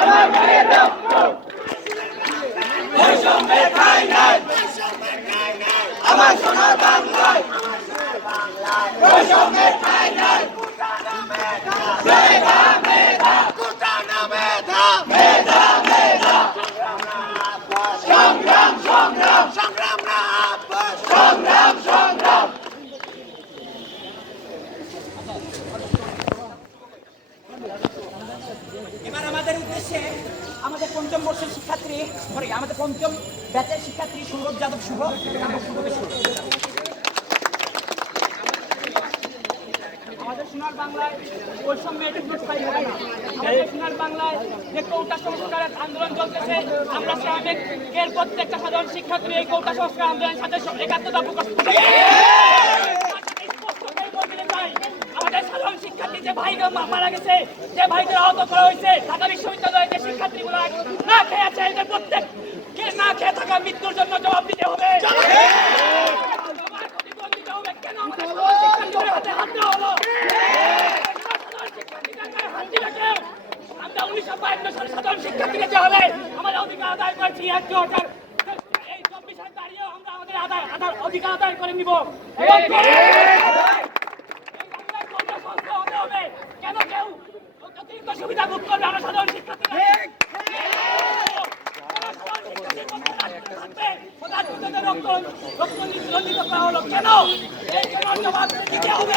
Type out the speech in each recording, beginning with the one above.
আমার ভাইয়ের রক্ত বৈষম্যের ঠাঁই নাই আমার সোনার বাংলায় বৈষম্যের ঠাঁই নাই মেধা মেধা মেধা মেধা মেধা সংগ্রাম সংগ্রাম সংগ্রাম না আপস সংগ্রাম সংগ্রাম এবার আমাদের উদ্দেশ্যে আমাদের পঞ্চম বর্ষের শিক্ষার্থী আমাদের পঞ্চম ব্যাচের শিক্ষার্থী সৌরভ যাদব শুভ আমাদের সোনার বাংলায় বৈষম্য এটুকু স্থায়ী হবে না। আমাদের সোনার বাংলায় যে কোটা সংস্কারের আন্দোলন চলতেছে, আমরা শ্রমিকের প্রত্যেকটা সাধারণ শিক্ষার্থী এই কোটা সংস্কার আন্দোলনের সাথে একাত্মতা প্রকাশ করতে আমাদের সাধারণ শিক্ষার্থী যে ভাইরা মারা গেছে, যে ভাইদের আহত করা হয়েছে, ঢাকা বিশ্ববিদ্যালয়ের যে শিক্ষার্থীগুলো না খেয়ে আছে, এদের প্রত্যেককে না খেয়ে থাকা মৃত্যুর জন্য জবাব দিতে হবে। কেন আমাদের সাধারণ শিক্ষার্থীদের হাতে হাত দেওয়া হলো? আমরা 1952 সালে সাধারণ শিক্ষার্থীকে যে হবে আমাদের অধিকার আদায় করেছি, এই 24 সালে দাঁড়িয়েও আমরা আমাদের অধিকার আদায় করে নিব। কেন কেউ অতিরিক্ত সুবিধা ভোগ করবে? আমরা সাধারণ শিক্ষার্থীরা কেন এই জবাব দিতে হবে।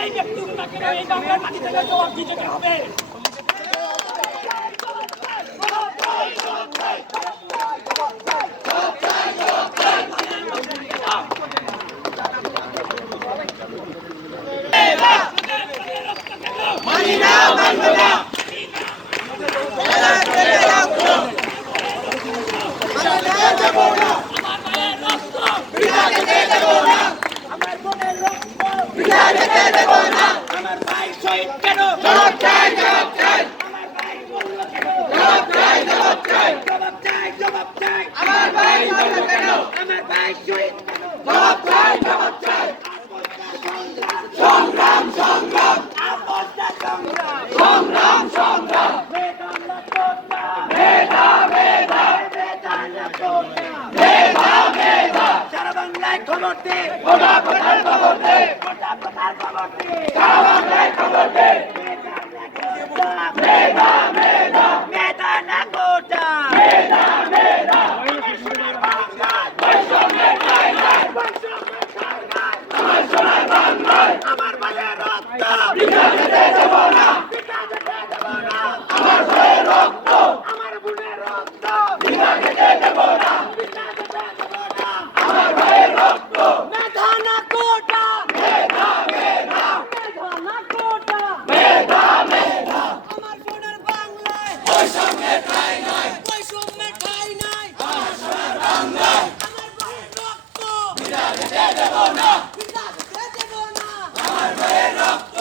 এই ব্যক্তিগুলো কেন এই বাংলার মাটি থেকে জবাব দিতে হবে। সংগ্রাম সংগ্রাম সংগ্রাম সংগ্রাম মেধা মেধা মেধা মেধা সারা বাংলায় খবর দে, গোটা কোটার খবর দে, গোটা কোটার খবর দে, সারা বাংলায় খবর দে। মেধা মেধা মেধা না কোটা মেধা মেধা বৈষম্যের ঠাঁই নাই আমার সোনার বাংলায় আমার ভাইয়ের রক্ত বিনা যেতে দেব না আমার ভাইয়ের রক্ত আমার বোনের রক্ত বিনা যেতে দেব না আমার ভাইয়ের রক্ত মেধা না কোটা মেধা মেধা মেধা না কোটা মেধা মেধা আমার সোনার বাংলায় বৈষম্যের ঠাঁই নাই আমার সোনার বাংলায় আমার ভাইয়ের রক্ত বিনা যেতে দেব না আমার ভাইয়ের রক্ত